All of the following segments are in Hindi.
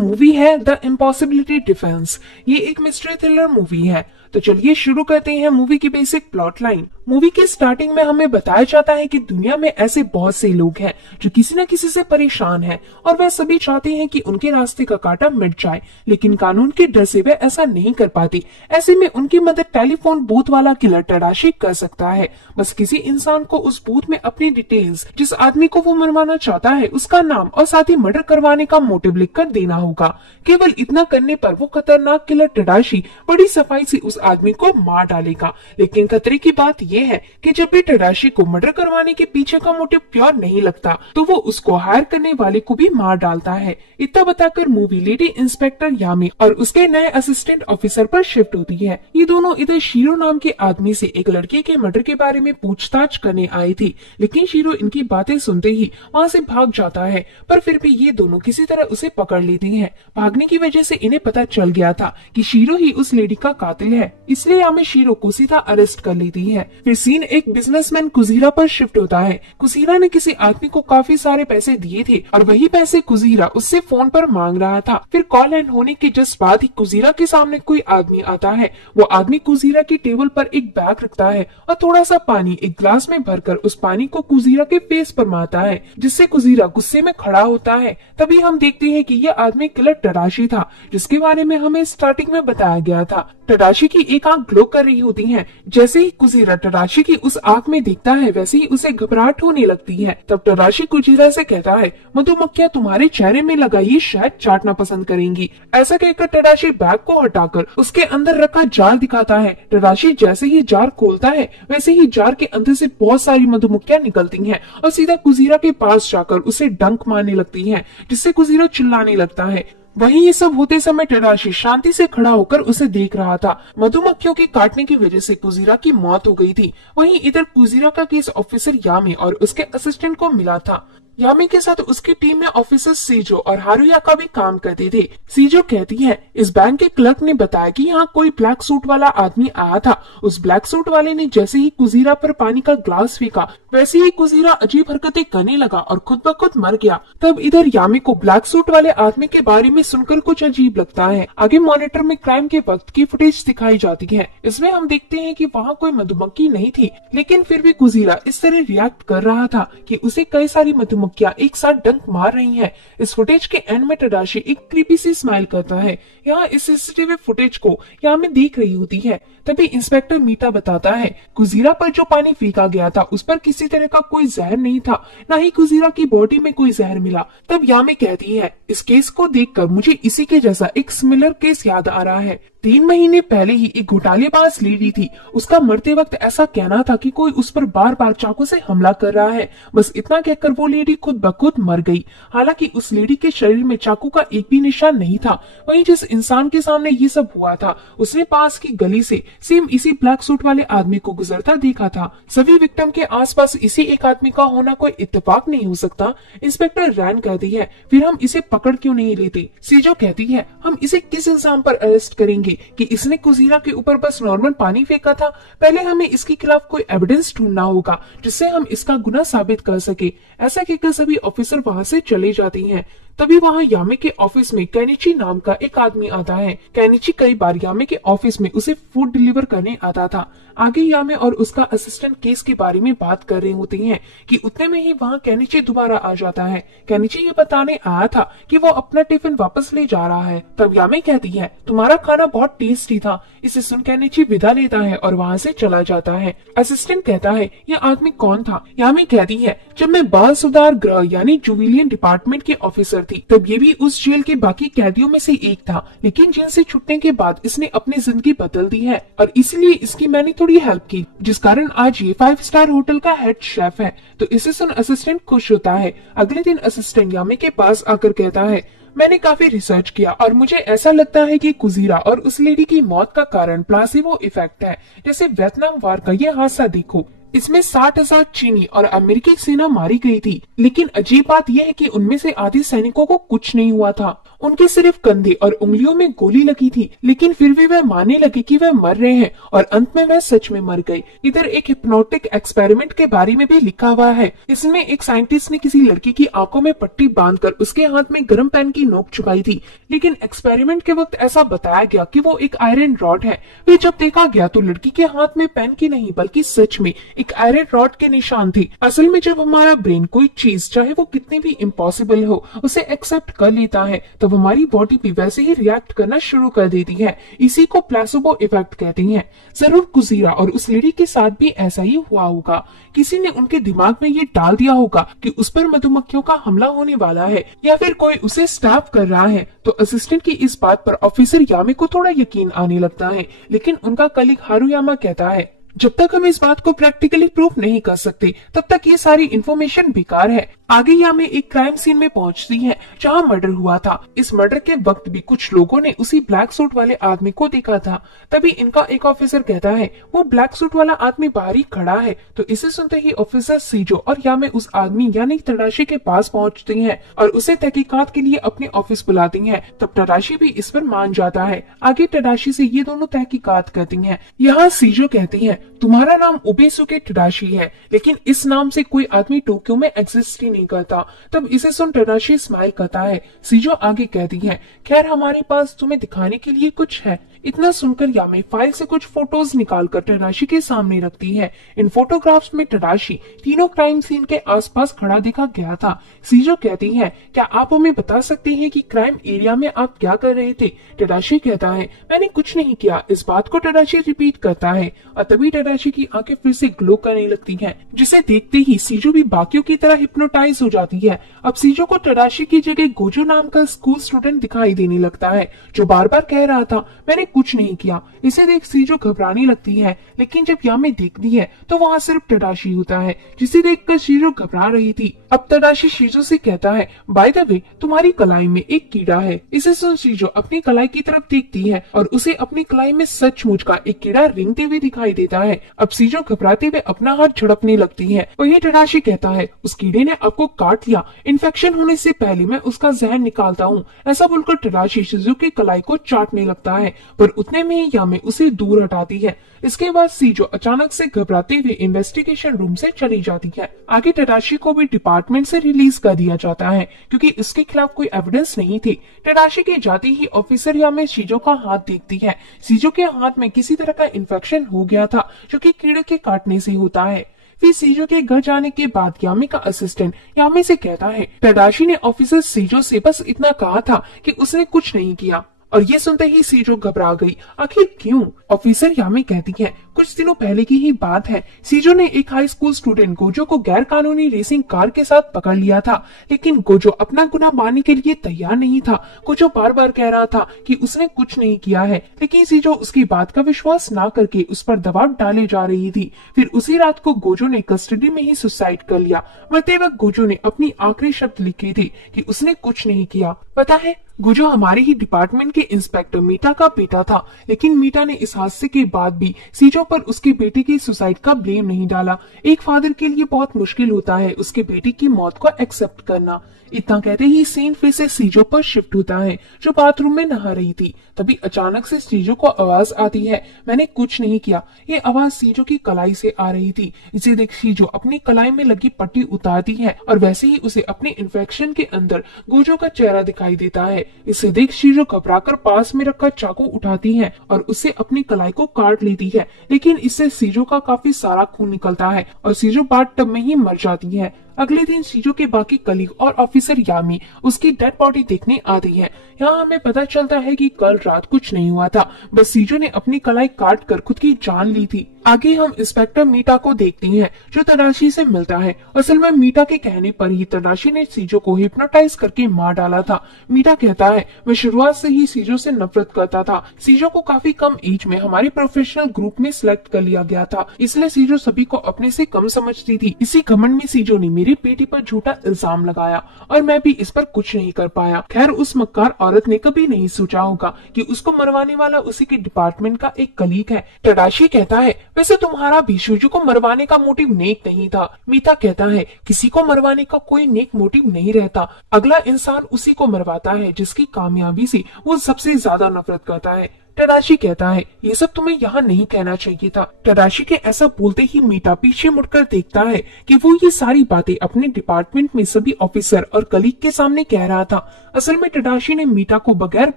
मूवी है द इम्पॉसिबिलिटी डिफेंस। ये एक मिस्ट्री थ्रिलर मूवी है। तो चलिए शुरू करते हैं मूवी की बेसिक प्लॉट लाइन। मूवी के स्टार्टिंग में हमें बताया जाता है कि दुनिया में ऐसे बहुत से लोग हैं जो किसी न किसी से परेशान हैं और वह सभी चाहते हैं कि उनके रास्ते का कांटा मिट जाए, लेकिन कानून के डर से वे ऐसा नहीं कर पाते। ऐसे में उनकी मदद टेलीफोन बूथ वाला किलर तडाशी कर सकता है। बस किसी इंसान को उस बूथ में अपनी डिटेल्स, जिस आदमी को वो मरवाना चाहता है, उसका नाम और साथ ही मर्डर करवाने का मोटिव लिखकर देना होगा। केवल इतना करने पर वो खतरनाक किलर तडाशी बड़ी सफाई से उस आदमी को मार डालेगा। लेकिन खतरे की बात यह है कि जब भी तडाशी को मर्डर करवाने के पीछे का मोटिव प्योर नहीं लगता तो वो उसको हायर करने वाले को भी मार डालता है। इतना बताकर मूवी लेडी इंस्पेक्टर यामी और उसके नए असिस्टेंट ऑफिसर पर शिफ्ट होती है। ये दोनों इधर शीरो नाम के आदमी से एक लड़के के मर्डर के बारे में पूछताछ करने आई थी, लेकिन शीरो इनकी बातें सुनते ही वहाँ से भाग जाता है। पर फिर भी ये दोनों किसी तरह उसे पकड़ लेते हैं। भागने की वजह से इन्हें पता चल गया था कि शीरो ही उस लेडी का कातिल है, इसलिए यामी शीरो को सीधा अरेस्ट कर लेती है। फिर सीन एक बिजनेसमैन कुजीरा पर शिफ्ट होता है। कुजीरा ने किसी आदमी को काफी सारे पैसे दिए थे और वही पैसे कुजीरा उससे फोन पर मांग रहा था। फिर कॉल एंड होने के जस्ट बाद ही कुजीरा के सामने कोई आदमी आता है। वो आदमी कुजीरा की टेबल पर एक बैग रखता है और थोड़ा सा पानी एक ग्लास में भरकर उस पानी को कुजीरा के फेस पर मारता है, जिससे कुजीरा गुस्से में खड़ा होता है। तभी हम देखते हैं कि यह आदमी किलर तडाशी था, जिसके बारे में हमें स्टार्टिंग में बताया गया था। तडाशी की एक आंख ग्लो कर रही होती है। जैसे ही कुजीरा तडाशी की उस आंख में देखता है, वैसे ही उसे घबराहट होने लगती है। तब तडाशी कुजीरा से कहता है, मधुमक्खियां तुम्हारे चेहरे में लगाई शायद चाटना पसंद करेंगी। ऐसा कहकर तडाशी बैग को हटाकर उसके अंदर रखा जार दिखाता है। तडाशी जैसे ही जार खोलता है, वैसे ही जार के अंदर से बहुत सारी मधुमक्खियां निकलती हैं और सीधा कुजीरा के पास जाकर उसे डंक मारने लगती हैं, जिससे कुजीरा चिल्लाने लगता है। वहीं ये सब होते समय तडाशी शांति से खड़ा होकर उसे देख रहा था। मधुमक्खियों के काटने की वजह से कुजीरा की मौत हो गई थी। वहीं इधर कुजीरा का केस ऑफिसर यामी और उसके असिस्टेंट को मिला था। यामी के साथ उसकी टीम में ऑफिसर सीजो और हारुया का भी काम करते थे। सीजो कहती है, इस बैंक के क्लर्क ने बताया कि यहाँ कोई ब्लैक सूट वाला आदमी आया था। उस ब्लैक सूट वाले ने जैसे ही कुजीरा पर पानी का ग्लास फेंका, वैसे ही कुजीरा अजीब हरकतें करने लगा और खुद ब खुद मर गया। तब इधर यामी को ब्लैक सूट वाले आदमी के बारे में सुनकर कुछ अजीब लगता है। आगे मॉनिटर में क्राइम के वक्त की फुटेज दिखाई जाती है। इसमें हम देखते हैं कि वहाँ कोई मधुमक्खी नहीं थी, लेकिन फिर भी कुजीरा इस तरह रिएक्ट कर रहा था कि उसे कई सारी मधुमक्खियां एक साथ डंक मार रही हैं। इस फुटेज के एंड में तडाशी एक क्रीपी सी स्माइल करता है। यहाँ इस सीसीटीवी फुटेज को यामी देख रही होती है। तभी इंस्पेक्टर मीता बताता है, कुजीरा पर जो पानी फेंका गया था उस पर किसी तरह का कोई जहर नहीं था, न ही कुजीरा की बॉडी में कोई जहर मिला। तब यामी कहती है, इस केस को देखकर मुझे इसी के जैसा एक सिमिलर केस याद आ रहा है। 3 महीने पहले ही एक घोटालेबाज लेडी थी। उसका मरते वक्त ऐसा कहना था कि कोई उस पर बार बार चाकू से हमला कर रहा है। बस इतना कहकर वो लेडी खुद ब खुद मर गई। हालांकि उस लेडी के शरीर में चाकू का एक भी निशान नहीं था। वहीं जिस इंसान के सामने ये सब हुआ था, उसने पास की गली से सेम इसी ब्लैक सूट वाले आदमी को गुजरता देखा था। सभी विक्टिम के आसपास इसी एक आदमी का होना कोई इत्तेफाक नहीं हो सकता। इंस्पेक्टर रैन कहती है, फिर हम इसे पकड़ क्यों नहीं लेते? सीजो कहती है, हम इसे किस इल्जाम पर अरेस्ट करेंगे कि इसने कुजीरा के ऊपर बस नॉर्मल पानी फेंका था? पहले हमें इसके खिलाफ कोई एविडेंस ढूंढना होगा जिससे हम इसका गुनाह साबित कर सके। ऐसा कहकर सभी ऑफिसर वहां से चले जाते हैं। तभी वहां यामी के ऑफिस में केनिची नाम का एक आदमी आता है। केनिची कई बार यामी के ऑफिस में उसे फूड डिलीवर करने आता था। आगे यामी और उसका असिस्टेंट केस के बारे में बात कर रहे होते हैं कि उतने में ही वहां केनिची दोबारा आ जाता है। केनिची ये बताने आया था कि वो अपना टिफिन वापस ले जा रहा है। तब यामी कहती है, तुम्हारा खाना बहुत टेस्टी था। इसे सुन केनिची विदा लेता है और वहाँ से चला जाता है। असिस्टेंट कहता है, यह आदमी कौन था? यामी कहती है, जब मैं बाल सुधार गृह यानी जुविलियन डिपार्टमेंट के ऑफिसर थी, तब ये भी उस जेल के बाकी कैदियों में से एक था, लेकिन जेल से छुटने के बाद इसने अपनी जिंदगी बदल दी है और इसलिए इसकी मैंने थोड़ी हेल्प की, जिस कारण आज ये 5 स्टार होटल का हेड शेफ है। तो इसे सुन असिस्टेंट खुश होता है। अगले दिन असिस्टेंट यामी के पास आकर कहता है, मैंने काफी रिसर्च किया और मुझे ऐसा लगता है कि कुजीरा और उस लेडी की मौत का कारण प्लासिबो इफेक्ट है। जैसे वियतनाम वार का ये हादसा देखो, इसमें 60,000 चीनी और अमेरिकी सेना मारी गई थी, लेकिन अजीब बात यह है कि उनमें से आधे सैनिकों को कुछ नहीं हुआ था। उनके सिर्फ कंधे और उंगलियों में गोली लगी थी, लेकिन फिर भी वह मानने लगे कि वह मर रहे हैं और अंत में वह सच में मर गए। इधर एक हिप्नोटिक एक्सपेरिमेंट के बारे में भी लिखा हुआ है। इसमें एक साइंटिस्ट ने किसी लड़की की आंखों में पट्टी बांधकर उसके हाथ में गर्म पेन की नोक चुभाई थी, लेकिन एक्सपेरिमेंट के वक्त ऐसा बताया गया कि वो एक आयरन रॉड है। फिर जब देखा गया तो लड़की के हाथ में पेन की नहीं बल्कि सच में एक आयरन रॉड के निशान थे। असल में जब हमारा ब्रेन कोई चीज चाहे वो कितनी भी इम्पॉसिबल हो उसे एक्सेप्ट कर लेता है, तो हमारी बॉडी भी वैसे ही रिएक्ट करना शुरू कर देती है। इसी को प्लेसिबो इफेक्ट कहते हैं। जरूर गुजीरा और उस लेडी के साथ भी ऐसा ही हुआ होगा। किसी ने उनके दिमाग में ये डाल दिया होगा कि उस पर मधुमक्खियों का हमला होने वाला है, या फिर कोई उसे स्टैप कर रहा है। तो असिस्टेंट की इस बात पर ऑफिसर यामी को थोड़ा यकीन आने लगता है, लेकिन उनका कलीग हारुयामा कहता है जब तक हम इस बात को प्रैक्टिकली प्रूफ नहीं कर सकते तब तक ये सारी इन्फॉर्मेशन बेकार है। आगे यामी एक क्राइम सीन में पहुंचती हैं जहां मर्डर हुआ था। इस मर्डर के वक्त भी कुछ लोगों ने उसी ब्लैक सूट वाले आदमी को देखा था। तभी इनका एक ऑफिसर कहता है वो ब्लैक सूट वाला आदमी बाहर ही खड़ा है। तो इसे सुनते ही ऑफिसर सीजो और यामी उस आदमी यानी तडाशी के पास पहुंचती हैं और उसे तहकीकात के लिए अपने ऑफिस बुलाती हैं। तब तडाशी भी इस पर मान जाता है। आगे तडाशी से ये दोनों तहकीकात करती हैं। यहाँ सीजो कहती है तुम्हारा नाम उबेसुके तडाशी है, लेकिन इस नाम से कोई आदमी टोक्यो में एग्जिस्ट ही नहीं करता। तब इसे सुन तडाशी स्माइल करता है। सीजो आगे कहती है खैर हमारे पास तुम्हें दिखाने के लिए कुछ है। इतना सुनकर यामी फाइल से कुछ फोटोज निकालकर तडाशी के सामने रखती है। इन फोटोग्राफ्स में तडाशी तीनों क्राइम सीन के आसपास खड़ा देखा गया था। सीजो कहती है क्या आप हमें बता सकते हैं कि क्राइम एरिया में आप क्या कर रहे थे? तडाशी कहता है मैंने कुछ नहीं किया। इस बात को तडाशी रिपीट करता है और तभी तडाशी की आंखें फिर से ग्लो करने लगती हैं, जिसे देखते ही सीजो भी बाकियों की तरह हिप्नोटाइज हो जाती है। अब सीजो को तडाशी की जगह गोजो नाम का स्कूल स्टूडेंट दिखाई देने लगता है, जो बार बार कह रहा था मैंने कुछ नहीं किया। इसे देख सीजो घबराने लगती है, लेकिन जब यामी देखती है तो वहाँ सिर्फ तडाशी होता है, जिसे देखकर सीजो घबरा रही थी। अब तडाशी सीजो से कहता है बाय द वे तुम्हारी कलाई में एक कीड़ा है। इसे सुन सीजो अपनी कलाई की तरफ देखती है और उसे अपनी कलाई में सचमुच का एक कीड़ा रेंगते हुए दिखाई देता है। अब सीजो घबराते हुए अपना हाथ झड़पने लगती है। वही तडाशी कहता है उस कीड़े ने आपको काट लिया, इन्फेक्शन होने से पहले मैं उसका जहर निकालता हूँ। ऐसा बोलकर तडाशी सीजो की कलाई को चाटने लगता है, पर उतने में ही यामी उसे दूर हटाती है। इसके बाद सीजो अचानक से घबराते हुए इन्वेस्टिगेशन रूम से चली जाती है। आगे तडाशी को भी डिपार्टमेंट से रिलीज कर दिया जाता है क्योंकि इसके खिलाफ कोई एविडेंस नहीं थी। तडाशी के जाते ही ऑफिसर यामी सीजो का हाथ देखती है। सीजो के हाथ में किसी तरह का इन्फेक्शन हो गया था जो कि कीड़े के काटने से होता है। फिर सीजो के घर जाने के बाद यामी का असिस्टेंट यामी से कहता है तडाशी ने ऑफिसर सीजो से बस इतना कहा था कि उसने कुछ नहीं किया। और ये सुनते ही सीजो घबरा गई। आखिर क्यों? ऑफिसर यामी कहती है कुछ दिनों पहले की ही बात है। सीजो ने एक हाई स्कूल स्टूडेंट गोजो को गैर कानूनी रेसिंग कार के साथ पकड़ लिया था, लेकिन गोजो अपना गुनाह मानने के लिए तैयार नहीं था। गोजो बार बार कह रहा था कि उसने कुछ नहीं किया है, लेकिन सीजो उसकी बात का विश्वास ना करके उस पर दबाव डाले जा रही थी। फिर उसी रात को गोजो ने कस्टडी में ही सुसाइड कर लिया। मरते वक्त गोजो ने अपनी आखिरी शब्द लिखे थे कि उसने कुछ नहीं किया। पता है गोजो हमारे ही डिपार्टमेंट के इंस्पेक्टर मीटा का बेटा था, लेकिन मीटा ने इस हादसे के बाद भी सीजो पर उसके बेटे की सुसाइड का ब्लेम नहीं डाला। एक फादर के लिए बहुत मुश्किल होता है उसके बेटे की मौत को एक्सेप्ट करना। इतना कहते ही सीन फिर से सीजो पर शिफ्ट होता है, जो बाथरूम में नहा रही थी। तभी अचानक से सीजो को आवाज आती है मैंने कुछ नहीं किया। ये आवाज सीजो की कलाई से आ रही थी। इसे देख सीजो अपनी कलाई में लगी पट्टी उतारती है और वैसे ही उसे अपने इन्फेक्शन के अंदर गोजो का चेहरा दिखाई देता है। इसे देख सीजो घबराकर पास में रखा चाकू उठाती है और उससे अपनी कलाई को काट लेती है, लेकिन इससे सीजो का काफी सारा खून निकलता है और सीजो बाथ टब में ही मर जाती है। अगले दिन सीजो के बाकी कलीग और ऑफिसर यामी उसकी डेड बॉडी देखने आते हैं। यहाँ हमें पता चलता है कि कल रात कुछ नहीं हुआ था, बस सीजो ने अपनी कलाई काट कर खुद की जान ली थी। आगे हम इंस्पेक्टर मीटा को देखते हैं जो तडाशी से मिलता है। असल में मीटा के कहने पर ही तडाशी ने सीजो को हिप्नोटाइज करके मार डाला था। मीटा कहता है मैं शुरुआत से ही सीजो से नफरत करता था। सीजो को काफी कम एज में हमारे प्रोफेशनल ग्रुप में सिलेक्ट कर लिया गया था, इसलिए सीजो सभी को अपने से कम समझती थी। इसी घमंड में सीजो ने मेरे मेरी बेटी पर झूठा इल्जाम लगाया और मैं भी इस पर कुछ नहीं कर पाया। खैर उस मक्कार औरत ने कभी नहीं सोचा होगा कि उसको मरवाने वाला उसी के डिपार्टमेंट का एक कलीग है। टडाशी कहता है वैसे तुम्हारा भी शुजू को मरवाने का मोटिव नेक नहीं था। मीता कहता है किसी को मरवाने का कोई नेक मोटिव नहीं रहता, अगला इंसान उसी को मरवाता है जिसकी कामयाबी से वो सबसे ज्यादा नफरत करता है। टडाशी कहता है ये सब तुम्हें यहाँ नहीं कहना चाहिए था। टडाशी के ऐसा बोलते ही मीटा पीछे मुड़कर देखता है कि वो ये सारी बातें अपने डिपार्टमेंट में सभी ऑफिसर और कलीग के सामने कह रहा था। असल में टडाशी ने मीटा को बगैर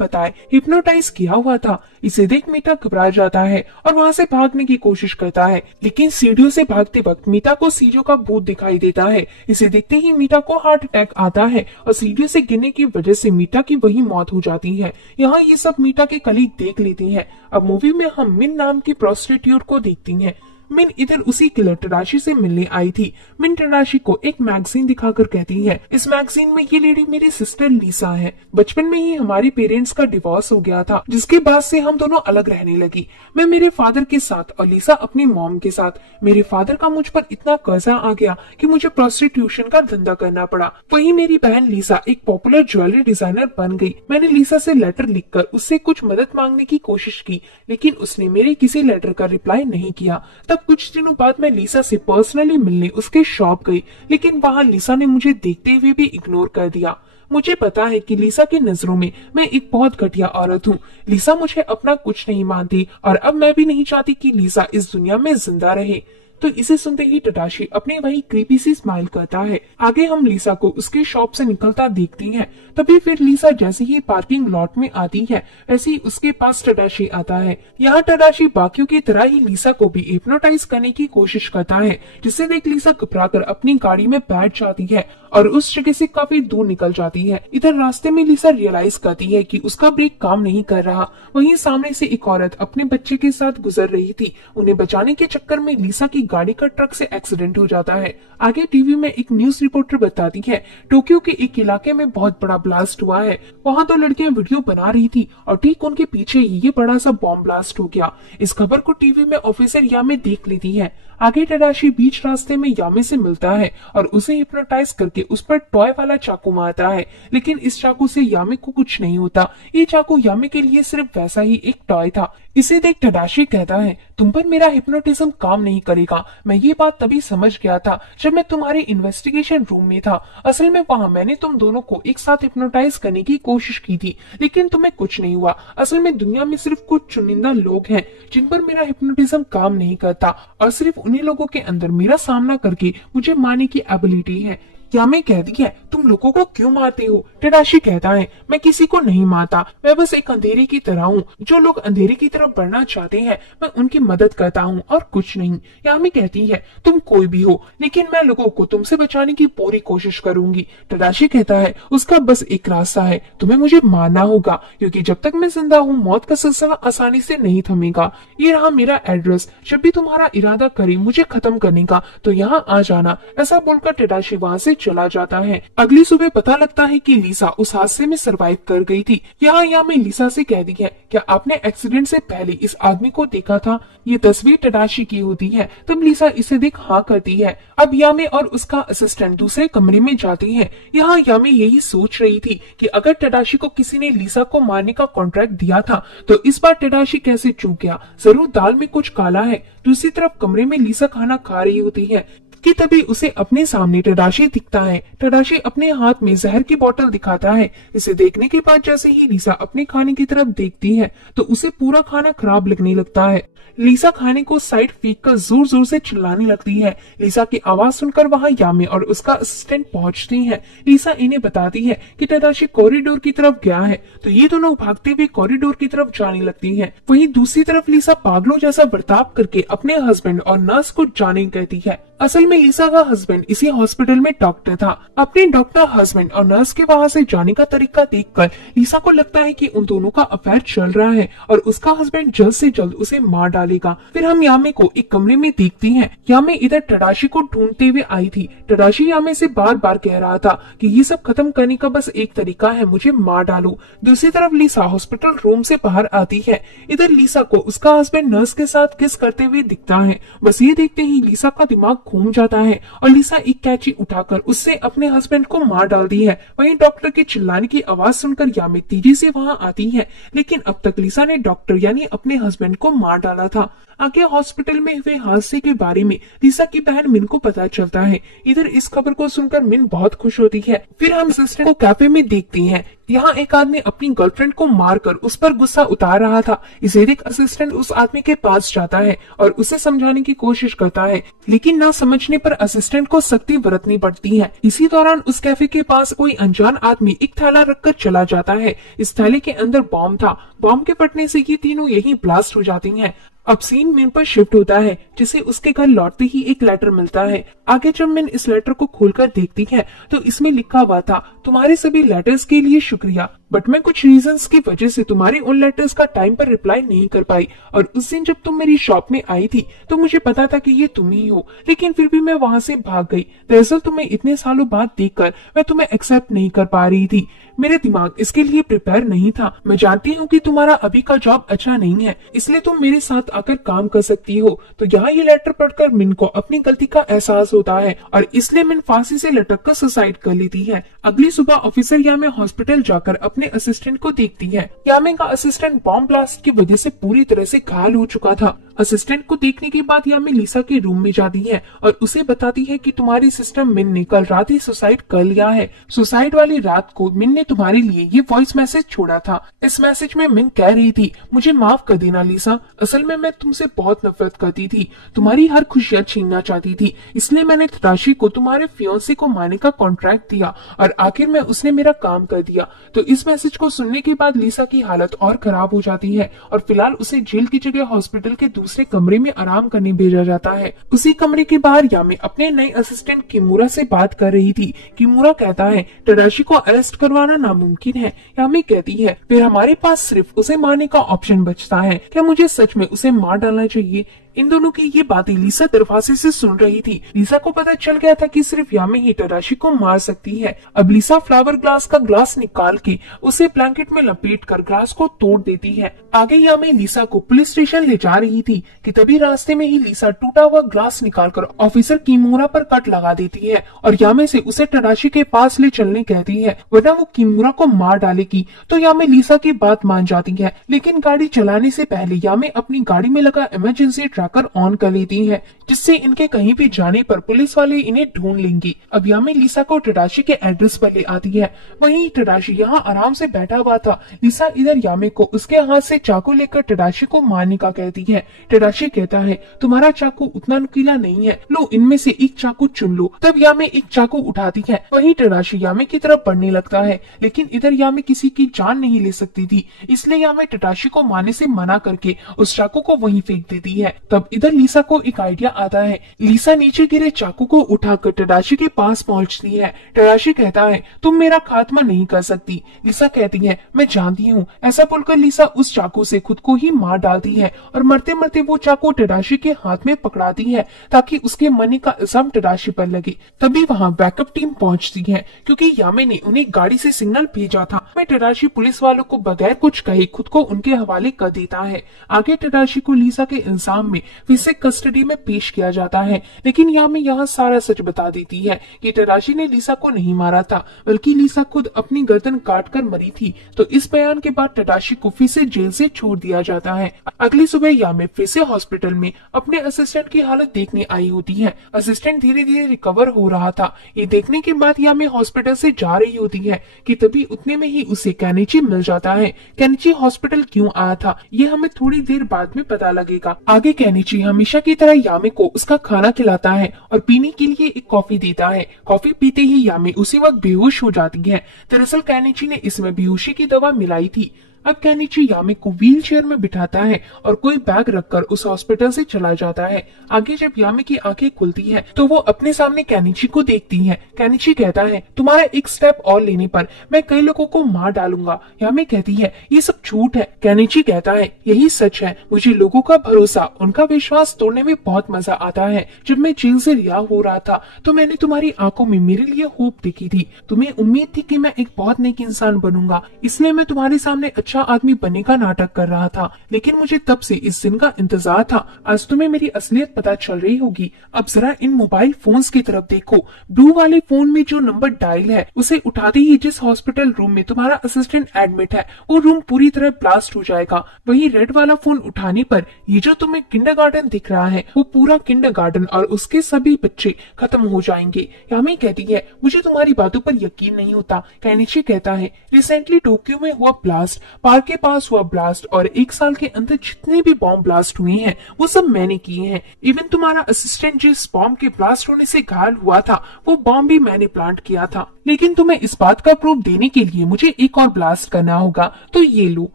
बताए हिप्नोटाइज किया हुआ था। इसे देख मीटा घबरा जाता है और वहाँ से भागने की कोशिश करता है, लेकिन सीढ़ियों से भागते वक्त मीटा को सीढ़ियों का भूत दिखाई देता है। इसे देखते ही मीटा को हार्ट अटैक आता है और सीढ़ियों से गिरने की वजह से मीटा की वही मौत हो जाती है। यहाँ ये सब मीटा के कलीग देख लेती हैं। अब मूवी में हम मिन नाम की प्रोस्टिट्यूट को देखती हैं। मिन इधर उसी किलर टडाशी से मिलने आई थी। मिन टडाशी को एक मैगजीन दिखाकर कहती है इस मैगजीन में ये लेडी मेरी सिस्टर लीसा है। बचपन में ही हमारे पेरेंट्स का डिवोर्स हो गया था, जिसके बाद से हम दोनों अलग रहने लगी। मैं मेरे फादर के साथ और लीसा अपनी मॉम के साथ। मेरे फादर का मुझ पर इतना कर्जा आ गया कि मुझे प्रोस्टिट्यूशन का धंधा करना पड़ा। वहीं मेरी बहन लीसा एक पॉपुलर ज्वेलरी डिजाइनर बन गई। मैंने लीसा से लेटर लिखकर उससे कुछ मदद मांगने की कोशिश की, लेकिन उसने मेरे किसी लेटर का रिप्लाई नहीं किया। तब कुछ दिनों बाद मैं लीसा से पर्सनली मिलने उसके शॉप गई, लेकिन वहाँ लीसा ने मुझे देखते हुए भी इग्नोर कर दिया। मुझे पता है कि लीसा की नजरों में मैं एक बहुत घटिया औरत हूँ। लीसा मुझे अपना कुछ नहीं मानती और अब मैं भी नहीं चाहती कि लीसा इस दुनिया में जिंदा रहे। तो इसे सुनते ही टडाशी अपनी वही क्रीपी सी स्माइल करता है। आगे हम लीसा को उसके शॉप से निकलता देखती हैं। तभी फिर लीसा जैसे ही पार्किंग लॉट में आती है वैसे ही उसके पास टडाशी आता है। यहाँ टडाशी बाकियों की तरह ही लीसा को भी हिप्नोटाइज करने की कोशिश करता है, जिसे देख लीसा घबराकर अपनी गाड़ी में बैठ जाती है और उस जगह से काफी दूर निकल जाती है। इधर रास्ते में लीसा रियलाइज करती है कि उसका ब्रेक काम नहीं कर रहा। वहीं सामने से एक औरत अपने बच्चे के साथ गुजर रही थी। उन्हें बचाने के चक्कर में लीसा की गाड़ी का ट्रक से एक्सीडेंट हो जाता है। आगे टीवी में एक न्यूज रिपोर्टर बताती है टोक्यो के एक इलाके में बहुत बड़ा ब्लास्ट हुआ है। वहाँ 2 लड़कियां वीडियो बना रही थी और ठीक उनके पीछे ही ये बड़ा सा बॉम्ब ब्लास्ट हो गया। इस खबर को टीवी में ऑफिसर यामे देख लेती है। आगे टडाशी बीच रास्ते में यामे से मिलता है और उसे हिप्नोटाइज करके उस पर टॉय वाला चाकू मारता है, लेकिन इस चाकू से यामे को कुछ नहीं होता। ये चाकू यामे के लिए सिर्फ वैसा ही एक टॉय था। इसे देख टडाशी कहता है तुम पर मेरा हिप्नोटिज्म काम नहीं करेगा। मैं ये बात तभी समझ गया था जब मैं तुम्हारे इन्वेस्टिगेशन रूम में था। असल में वहाँ मैंने तुम दोनों को एक साथ हिप्नोटाइज करने की कोशिश की थी, लेकिन तुम्हें कुछ नहीं हुआ। असल में दुनिया में सिर्फ कुछ चुनिंदा लोग हैं जिन पर मेरा हिप्नोटिज्म काम नहीं करता और सिर्फ उन्हीं लोगों के अंदर मेरा सामना करके मुझे मारने की एबिलिटी है। यामे कहती है तुम लोगों को क्यों मारते हो? टडाशी कहता है मैं किसी को नहीं मारता, मैं बस एक अंधेरे की तरह हूँ। जो लोग अंधेरे की तरफ बढ़ना चाहते हैं मैं उनकी मदद करता हूँ और कुछ नहीं। यामे कहती है तुम कोई भी हो, लेकिन मैं लोगों को तुमसे बचाने की पूरी कोशिश करूंगी। टडाशी कहता है उसका बस एक रास्ता है, तुम्हें मुझे मारना होगा, क्योंकि जब तक मैं जिंदा हूँ मौत का सिलसिला आसानी से नहीं थमेगा। ये रहा मेरा एड्रेस, जब भी तुम्हारा इरादा करे मुझे खत्म करने का तो यहाँ आ जाना। ऐसा बोलकर टडाशी वहाँ से चला जाता है। अगली सुबह पता लगता है कि लीसा उस हादसे में सरवाइव कर गई थी। यहाँ यामे लीसा से कहती है क्या आपने एक्सीडेंट से पहले इस आदमी को देखा था? ये तस्वीर टडाशी की होती है। तब लीसा इसे देख हाँ करती है। अब यामे और उसका असिस्टेंट दूसरे कमरे में जाती है। यहाँ यामे यही सोच रही थी कि अगर टडाशी को किसी ने लीसा को मारने का कॉन्ट्रैक्ट दिया था तो इस बार टडाशी कैसे चूक गया? जरूर दाल में कुछ काला है। दूसरी तरफ कमरे में लीसा खाना खा रही होती है कि तभी उसे अपने सामने टडाशी दिखता है। टडाशी अपने हाथ में जहर की बोतल दिखाता है। इसे देखने के बाद जैसे ही लीसा अपने खाने की तरफ देखती है तो उसे पूरा खाना खराब लगने लगता है। लीसा खाने को साइड फेंक कर जोर जोर से चिल्लाने लगती है। लीसा की आवाज सुनकर वहाँ यामे और उसका असिस्टेंट पहुँचती है। लीसा इन्हें बताती है कि टडाशी कॉरिडोर की तरफ गया है, तो ये दोनों भागते हुए कॉरिडोर की तरफ जाने लगती है। वहीं दूसरी तरफ लीसा पागलों जैसा बर्ताव करके अपने हस्बैंड और नर्स को जाने कहती है। असल में लीसा का हस्बैंड इसी हॉस्पिटल में डॉक्टर था। अपने डॉक्टर हस्बैंड और नर्स के वहाँ से जाने का तरीका देखकर लीसा को लगता है कि उन दोनों का अफेयर चल रहा है और उसका हस्बैंड जल्द से जल्द उसे मार डालेगा। फिर हम यामे को एक कमरे में देखती हैं। यामे इधर टडाशी को ढूंढते हुए आई थी। टडाशी यामे से बार बार कह रहा था कि ये सब खत्म करने का बस एक तरीका है, मुझे मार डालो। दूसरी तरफ लीसा हॉस्पिटल रूम से बाहर आती है। इधर लीसा को उसका हस्बैंड नर्स के साथ किस करते हुए दिखता है। बस ये देखते ही लीसा का दिमाग घूम जाता है और लिसा एक कैंची उठाकर उससे अपने हस्बैंड को मार डालती है। वहीं डॉक्टर के चिल्लाने की आवाज सुनकर यामी तेजी से वहां आती है, लेकिन अब तक लिसा ने डॉक्टर यानी अपने हस्बैंड को मार डाला था। आगे हॉस्पिटल में हुए हादसे के बारे में लिसा की बहन मिन को पता चलता है। इधर इस खबर को सुनकर मिन बहुत खुश होती है। फिर हम सिस्टर को कैफे में देखते हैं। यहाँ एक आदमी अपनी गर्लफ्रेंड को मारकर उस पर गुस्सा उतार रहा था। इसे देख असिस्टेंट उस आदमी के पास जाता है और उसे समझाने की कोशिश करता है, लेकिन ना समझने पर असिस्टेंट को सख्ती बरतनी पड़ती है। इसी दौरान उस कैफे के पास कोई अनजान आदमी एक थैला रखकर चला जाता है। इस थैले के अंदर बॉम्ब था। बॉम्ब के फटने से ये तीनों यहीं ब्लास्ट हो जाती हैं। अब सीन मिन पर शिफ्ट होता है, जिसे उसके घर लौटते ही एक लेटर मिलता है। आगे जब मिन इस लेटर को खोलकर देखती है तो इसमें लिखा हुआ था, तुम्हारे सभी लेटर्स के लिए शुक्रिया, बट मैं कुछ रीजंस की वजह से तुम्हारी उन लेटर्स का टाइम पर रिप्लाई नहीं कर पाई, और उस दिन जब तुम मेरी शॉप में आई थी तो मुझे पता था कि ये तुम ही हो, लेकिन फिर भी मैं वहां से भाग गई। दरअसल तुम्हें इतने सालों बाद देखकर मैं तुम्हें एक्सेप्ट नहीं कर पा रही थी। मेरे दिमाग इसके लिए प्रिपेयर नहीं था। मैं जानती हूँ कि तुम्हारा अभी का जॉब अच्छा नहीं है, इसलिए तुम मेरे साथ आकर काम कर सकती हो। तो यहाँ ये लेटर पढ़कर मिन को अपनी गलती का एहसास होता है और इसलिए मिन फांसी से लटक कर सुसाइड कर लेती है। अगली सुबह ऑफिसर यामे हॉस्पिटल जाकर अपने असिस्टेंट को देखती है। यामे का असिस्टेंट बॉम्ब ब्लास्ट की वजह से पूरी तरह से घायल हो चुका था। असिस्टेंट को देखने के बाद यामे लिसा के रूम में जाती है और उसे बताती है कि तुम्हारी सिस्टर मिन ने कल रात ही सुसाइड कर लिया है। सुसाइड वाली रात को मिन ने तुम्हारे लिए ये वॉइस मैसेज छोड़ा था। इस मैसेज में मिन कह रही थी, मुझे माफ कर देना लिसा, असल में मैं तुमसे बहुत नफरत करती थी, तुम्हारी हर खुशियां छीनना चाहती थी, इसलिए मैंने तराशी को तुम्हारे फियांसे को मारने का कॉन्ट्रैक्ट दिया और आखिर में उसने मेरा काम कर दिया। तो इस मैसेज को सुनने के बाद लिसा की हालत और खराब हो जाती है और फिलहाल उसे जेल की जगह हॉस्पिटल के दूसरे कमरे में आराम करने भेजा जाता है। उसी कमरे के बाहर यामे अपने नए असिस्टेंट किमुरा से बात कर रही थी। किमुरा कहता है तडाशी को अरेस्ट करवाना नामुमकिन है। यामे कहती है फिर हमारे पास सिर्फ उसे मारने का ऑप्शन बचता है, क्या मुझे सच में उसे मार डालना चाहिए? इन दोनों की ये बातें लिसा दरवाजे से सुन रही थी। लिसा को पता चल गया था कि सिर्फ यामे ही तडाशी को मार सकती है। अब लिसा फ्लावर ग्लास का ग्लास निकाल के उसे ब्लैंकेट में लपेट कर ग्लास को तोड़ देती है। आगे यामे लिसा को पुलिस स्टेशन ले जा रही थी कि तभी रास्ते में ही लिसा टूटा हुआ ग्लास निकालकर ऑफिसर किमुरा पर कट लगा देती है और यामे से उसे तडाशी के पास ले चलने कहती है, वरना वो किमुरा को मार डालेगी। तो यामे लिसा की बात मान जाती है, लेकिन गाड़ी चलाने से पहले यामे अपनी गाड़ी में लगा इमरजेंसी ट्रैकर ऑन कर लेती है, जिससे इनके कहीं भी जाने पर पुलिस वाले इन्हें ढूंढ लेंगे। अब यामे लिसा को तडाशी के एड्रेस पर ले आती है। वहीं तडाशी यहाँ आराम से बैठा हुआ था। लिसा इधर यामे को उसके हाथ से चाकू लेकर तडाशी को मारने का कहती है। तडाशी कहता है तुम्हारा चाकू उतना नुकीला नहीं है, लो इनमें से एक चाकू चुन लो। तब यामे एक चाकू उठाती है। वहीं तडाशी यामे की तरफ बढ़ने लगता है, लेकिन इधर यामे किसी की जान नहीं ले सकती थी, इसलिए यामे तडाशी को मारने से मना करके उस चाकू को वहीं फेंक देती है। तब इधर लिसा को एक आइडिया आता है। लिसा नीचे गिरे चाकू को उठाकर तडाशी के पास पहुंचती है। तडाशी कहता है तुम मेरा खात्मा नहीं कर सकती। लिसा कहती है मैं जानती हूँ। ऐसा बोलकर लिसा उस चाकू से खुद को ही मार डालती है और मरते मरते वो चाकू तडाशी के हाथ में पकड़ाती है ताकि उसके मरने का इल्जाम तडाशी पर लगे। तभी वहाँ बैकअप टीम पहुंचती है, क्योंकि यामे ने उन्हें गाड़ी से सिग्नल भेजा था। मैं तडाशी पुलिस वालों को बगैर कुछ कहे खुद को उनके हवाले कर देता है। आगे तडाशी को लिसा के इल्जाम में फिर से कस्टडी में पेश किया जाता है, लेकिन यामे यहाँ सारा सच बता देती है कि तडाशी ने लिसा को नहीं मारा था, बल्कि लिसा खुद अपनी गर्दन काट कर मरी थी। तो इस बयान के बाद तडाशी को फिर से जेल से छोड़ दिया जाता है। अगली सुबह यामे फिर से हॉस्पिटल में अपने असिस्टेंट की हालत देखने आई होती है। असिस्टेंट धीरे धीरे रिकवर हो रहा था। ये देखने के बाद यामे हॉस्पिटल से जा रही होती है कि तभी उतने में ही उसे केनिची मिल जाता है। केनिची हॉस्पिटल क्यों आया था ये हमें थोड़ी देर बाद में पता लगेगा। आगे केनिची हमेशा की तरह यामे को उसका खाना खिलाता है और पीने के लिए एक कॉफी देता है। कॉफी पीते ही यामे उसी वक्त बेहोश हो जाती है। दरअसल केनिची ने इसमें बेहोशी की दवा मिलाई थी। अब केनिची यामे को व्हील चेयर में बिठाता है और कोई बैग रखकर उस हॉस्पिटल से चला जाता है। आगे जब यामे की आंखें खुलती है तो वो अपने सामने केनिची को देखती है। केनिची कहता है तुम्हारा एक स्टेप और लेने पर मैं कई लोगों को मार डालूंगा। यामे कहती है ये सब झूठ है। केनिची कहता है यही सच है। मुझे लोगों का भरोसा, उनका विश्वास तोड़ने में बहुत मजा आता है। जब मैं जेल से रिहा हो रहा था तो मैंने तुम्हारी आंखों में मेरे लिए होप देखी थी। तुम्हें उम्मीद थी कि मैं एक बहुत नेक इंसान बनूंगा, इसलिए मैं तुम्हारे सामने अच्छा आदमी बनने का नाटक कर रहा था, लेकिन मुझे तब से इस दिन का इंतजार था। आज तुम्हें मेरी असलियत पता चल रही होगी। अब जरा इन मोबाइल फोन्स की तरफ देखो। ब्लू वाले फोन में जो नंबर डायल है उसे उठाते ही जिस हॉस्पिटल रूम में तुम्हारा असिस्टेंट एडमिट है वो रूम पूरी तरह ब्लास्ट हो जाएगा। वही रेड वाला फोन उठाने पर ये जो तुम्हें किंडरगार्टन दिख रहा है वो पूरा किंडरगार्टन और उसके सभी बच्चे खत्म हो जाएंगे। यामी कहती है मुझे तुम्हारी बातों पर यकीन नहीं होता। केनिची कहता है रिसेंटली टोक्यो में हुआ ब्लास्ट, पार्क के पास हुआ ब्लास्ट और 1 साल के अंदर जितने भी बॉम्ब ब्लास्ट हुए हैं वो सब मैंने किए हैं। इवन तुम्हारा असिस्टेंट जिस बॉम्ब के ब्लास्ट होने से घायल हुआ था वो बॉम्ब भी मैंने प्लांट किया था। लेकिन तुम्हें इस बात का प्रूफ देने के लिए मुझे एक और ब्लास्ट करना होगा, तो ये लो।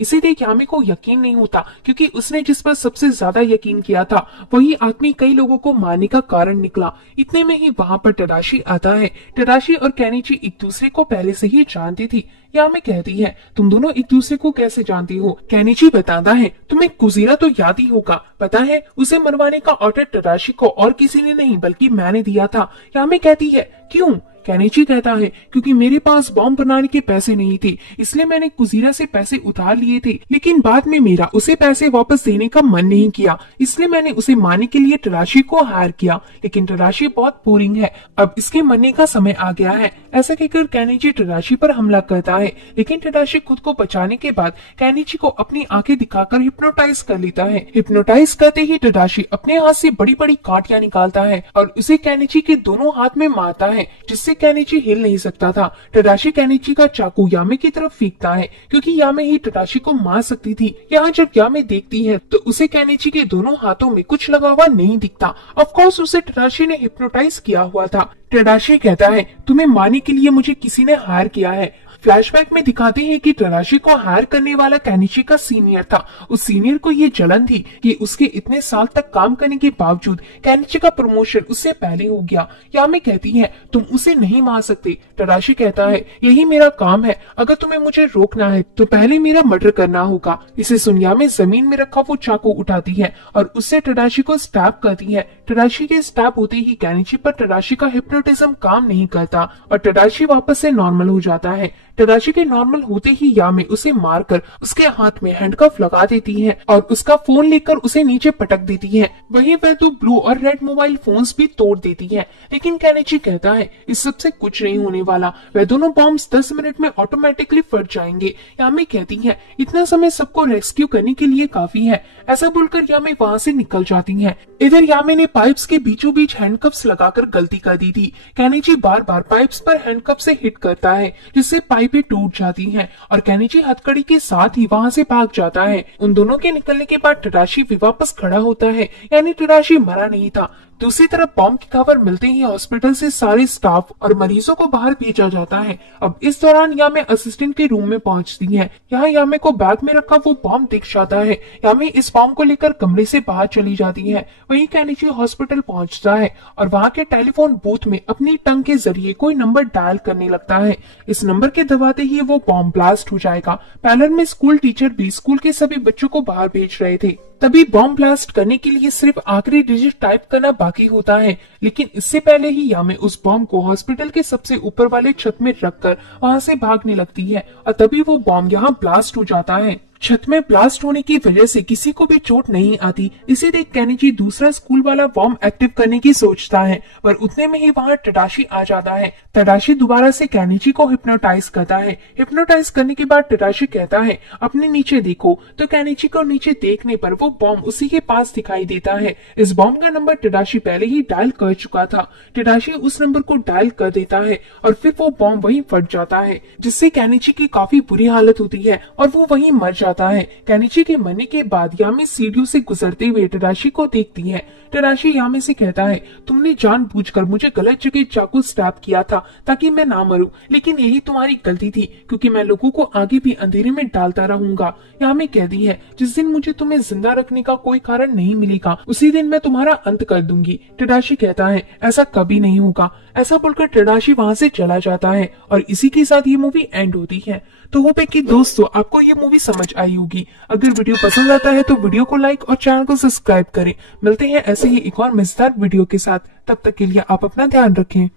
इसे देख यामी को यकीन नहीं होता क्योंकि उसने जिस पर सबसे ज्यादा यकीन किया था वही आदमी कई लोगों को मारने का कारण निकला। इतने में ही वहाँ पर टडाशी आता है। टडाशी और केनिची एक दूसरे को पहले से ही जानती थी। यामी कहती है तुम दोनों एक दूसरे को कैसे जानती हो? केनिची बताता है तुम्हें कुजीरा तो याद ही होगा, पता है उसे मरवाने का ऑर्डर टडाशी को और किसी ने नहीं बल्कि मैंने दिया था। यामी कहती है क्यों? केनिची कहता है क्योंकि मेरे पास बॉम्ब बनाने के पैसे नहीं थे, इसलिए मैंने कुजीरा से पैसे उधार लिए थे, लेकिन बाद में मेरा उसे पैसे वापस देने का मन नहीं किया, इसलिए मैंने उसे मारने के लिए टडाशी को हायर किया। लेकिन टडाशी बहुत बोरिंग है, अब इसके मरने का समय आ गया है। ऐसा कहकर केनिची टडाशी पर हमला करता है, लेकिन टडाशी खुद को बचाने के बाद केनिची को अपनी आंखें दिखाकर हिप्नोटाइज कर लेता है। हिप्नोटाइज करते ही टडाशी अपने हाथ से बड़ी बड़ी कांटियां निकालता है और उसे केनिची के दोनों हाथ में मारता है, जिससे केनिची हिल नहीं सकता था। टडाशी केनिची का चाकू यामे की तरफ फेंकता है क्योंकि यामे ही टडाशी को मार सकती थी। यहाँ जब यामे देखती है तो उसे केनिची के दोनों हाथों में कुछ लगा हुआ नहीं दिखता। ऑफ कोर्स उसे टडाशी ने हिप्नोटाइज किया हुआ था। टडाशी कहता है तुम्हें मारने के लिए मुझे किसी ने हायर किया है। फ्लैशबैक में दिखाते हैं कि टडाशी को हायर करने वाला केनिची का सीनियर था। उस सीनियर को ये जलन थी कि उसके इतने साल तक काम करने के बावजूद केनिची का प्रमोशन उससे पहले हो गया। यामी कहती है तुम उसे नहीं मार सकते। टडाशी कहता है यही मेरा काम है, अगर तुम्हें मुझे रोकना है तो पहले मेरा मर्डर करना होगा। इसे सुन यामी जमीन में रखा वो चाकू उठाती है और उससे टडाशी को स्टैब करती है। टडाशी के स्टैब होते ही केनिची पर टडाशी का हिप्नोटिज्म काम नहीं करता और टडाशी वापस से नॉर्मल हो जाता है। टडाशी के नॉर्मल होते ही यामी उसे मारकर उसके हाथ में हैंडकफ लगा देती है और उसका फोन लेकर उसे नीचे पटक देती है। वहीं वह तो ब्लू और रेड मोबाइल फोन्स भी तोड़ देती है। लेकिन केनिची कहता है इस सबसे कुछ नहीं होने वाला, वह दोनों बॉम्ब्स 10 मिनट में ऑटोमेटिकली फट जाएंगे। यामी कहती है इतना समय सबको रेस्क्यू करने के लिए काफी है। ऐसा बोलकर यामी वहाँ से निकल जाती है। इधर यामी ने पाइप्स के बीचों बीच हैंडकफ्स लगाकर गलती कर दी थी। केनिची बार बार पाइप्स पर हैंडकफ से हिट करता है जिससे पाइपें टूट जाती हैं और केनिची हथकड़ी के साथ ही वहाँ से भाग जाता है। उन दोनों के निकलने के बाद टडाशी भी वापस खड़ा होता है, यानी टडाशी मरा नहीं था। दूसरी तरफ बॉम्ब की खबर मिलते ही हॉस्पिटल से सारे स्टाफ और मरीजों को बाहर भेजा जाता है। अब इस दौरान यामी असिस्टेंट के रूम में पहुंचती है। यहाँ यामी को बैग में रखा वो बॉम्ब दिख जाता है। यामी इस बॉम्ब को लेकर कमरे से बाहर चली जाती है। वहीं केनिची हॉस्पिटल पहुंचता है और वहाँ के टेलीफोन बूथ में अपनी टंग के जरिए कोई नंबर डायल करने लगता है। इस नंबर के दबाते ही वो बॉम्ब ब्लास्ट हो जाएगा। पैनल में स्कूल टीचर भी स्कूल के सभी बच्चों को बाहर भेज रहे थे। तभी बॉम्ब ब्लास्ट करने के लिए सिर्फ आखिरी डिजिट टाइप करना बाकी होता है, लेकिन इससे पहले ही यामी उस बॉम्ब को हॉस्पिटल के सबसे ऊपर वाले छत में रखकर वहां से भागने लगती है और तभी वो बॉम्ब यहाँ ब्लास्ट हो जाता है। छत में ब्लास्ट होने की वजह से किसी को भी चोट नहीं आती। इसे देख केनिची दूसरा स्कूल वाला बॉम्ब एक्टिव करने की सोचता है, पर उतने में ही वहाँ टडाशी आ जाता है। टडाशी दोबारा से केनिची को हिप्नोटाइज करता है। हिप्नोटाइज करने के बाद टडाशी कहता है अपने नीचे देखो, तो केनिची को नीचे देखने पर वो बॉम्ब उसी के पास दिखाई देता है। इस बॉम्ब का नंबर टडाशी पहले ही डायल कर चुका था। टडाशी उस नंबर को डायल कर देता है और फिर वो बॉम्ब वहीं फट जाता है, जिससे केनिची की काफी बुरी हालत होती है और वो वहीं मर जाता है। केनिची के मरने के बाद यामी सीढ़ियों से गुजरते हुए टडाशी को देखती है। टडाशी यामी से कहता है तुमने जानबूझकर मुझे गलत जगह चाकू स्टैब किया था ताकि मैं ना मरूं, लेकिन यही तुम्हारी गलती थी क्योंकि मैं लोगों को आगे भी अंधेरे में डालता रहूंगा। यामी कहती है जिस दिन मुझे तुम्हें जिंदा रखने का कोई कारण नहीं मिलेगा उसी दिन मैं तुम्हारा अंत कर दूंगी। टडाशी कहता है ऐसा कभी नहीं होगा। ऐसा बोलकर टडाशी वहाँ से चला जाता है और इसी के साथ ये मूवी एंड होती है। तो होप है कि दोस्तों आपको ये मूवी समझ आई होगी। अगर वीडियो पसंद आता है तो वीडियो को लाइक और चैनल को सब्सक्राइब करें। मिलते हैं ऐसे ही एक और मजेदार वीडियो के साथ, तब तक के लिए आप अपना ध्यान रखें।